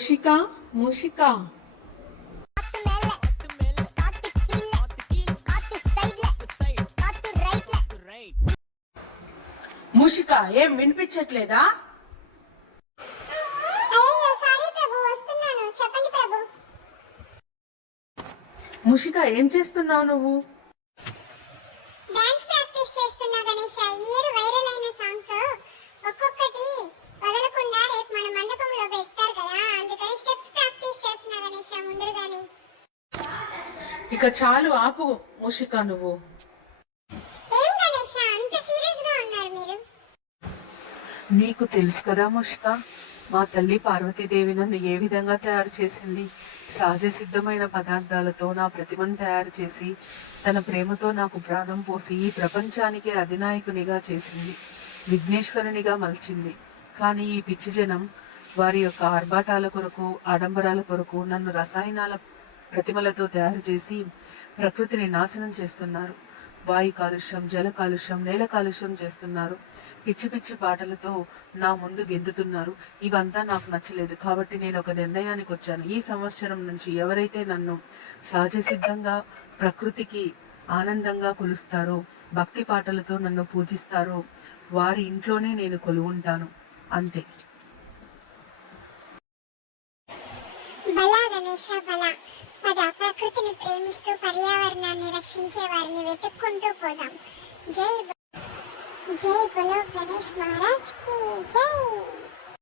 మూషిక మూషిక మూషిక ఏం వినిపించట్లేదా? మూషిక ఏం చేస్తున్నావు నువ్వు? డాన్స్ ప్రాక్టీస్ చేస్తున్నా గణేష్. ఈ ఇయర్ వైరల్ అయిన సాంగ్స్ ఒక్కొక్కటి వదలకుండా రేపు మన మండపంలో పెడతారు కదా, అందుకని స్టెప్స్ ప్రాక్టీస్ చేస్తున్నా గణేష్ ముందుగానే. ఇక చాలు ఆపు మూషిక. నువ్వు ఏం గణేష్ అంత సీరియస్ గా ఉన్నారు మీరు? నీకు తెలుసు కదా మూషిక, మా తల్లి పార్వతీదేవి నన్ను ఏ విధంగా తయారు చేసింది. సహజ సిద్ధమైన పదార్థాలతో నా ప్రతిమను తయారు చేసి తన ప్రేమతో నాకు ప్రాణం పోసి ఈ ప్రపంచానికి అధినాయకునిగా చేసింది, విఘ్నేశ్వరునిగా మలిచింది. కానీ ఈ పిచ్చి జనం వారి యొక్క ఆర్భాటాల కొరకు ఆడంబరాల కొరకు నన్ను రసాయనాల ప్రతిమలతో తయారు చేసి ప్రకృతిని నాశనం చేస్తున్నారు. వాయు కాలుష్యం, జల కాలుష్యం, నేల కాలుష్యం చేస్తున్నారు. పిచ్చి పిచ్చి పాటలతో నా ముందు గెంతుతున్నారు. ఇవంతా నాకు నచ్చలేదు. కాబట్టి నేను ఒక నిర్ణయానికి వచ్చాను. ఈ సంవత్సరం నుంచి ఎవరైతే నన్ను సహజ సిద్ధంగా ప్రకృతికి ఆనందంగా కొలుస్తారో, భక్తి పాటలతో నన్ను పూజిస్తారో వారి ఇంట్లోనే నేను కొలువుంటాను. అంతే. బలా గణేష బలా. పద ప్రకృతిని ప్రేమిస్తూ పర్యావరణాన్ని రక్షించే వారిని వెతుక్కుంటూ పోదాం. జై జై బోలో గణేష్ మహారాజ్ కి జై.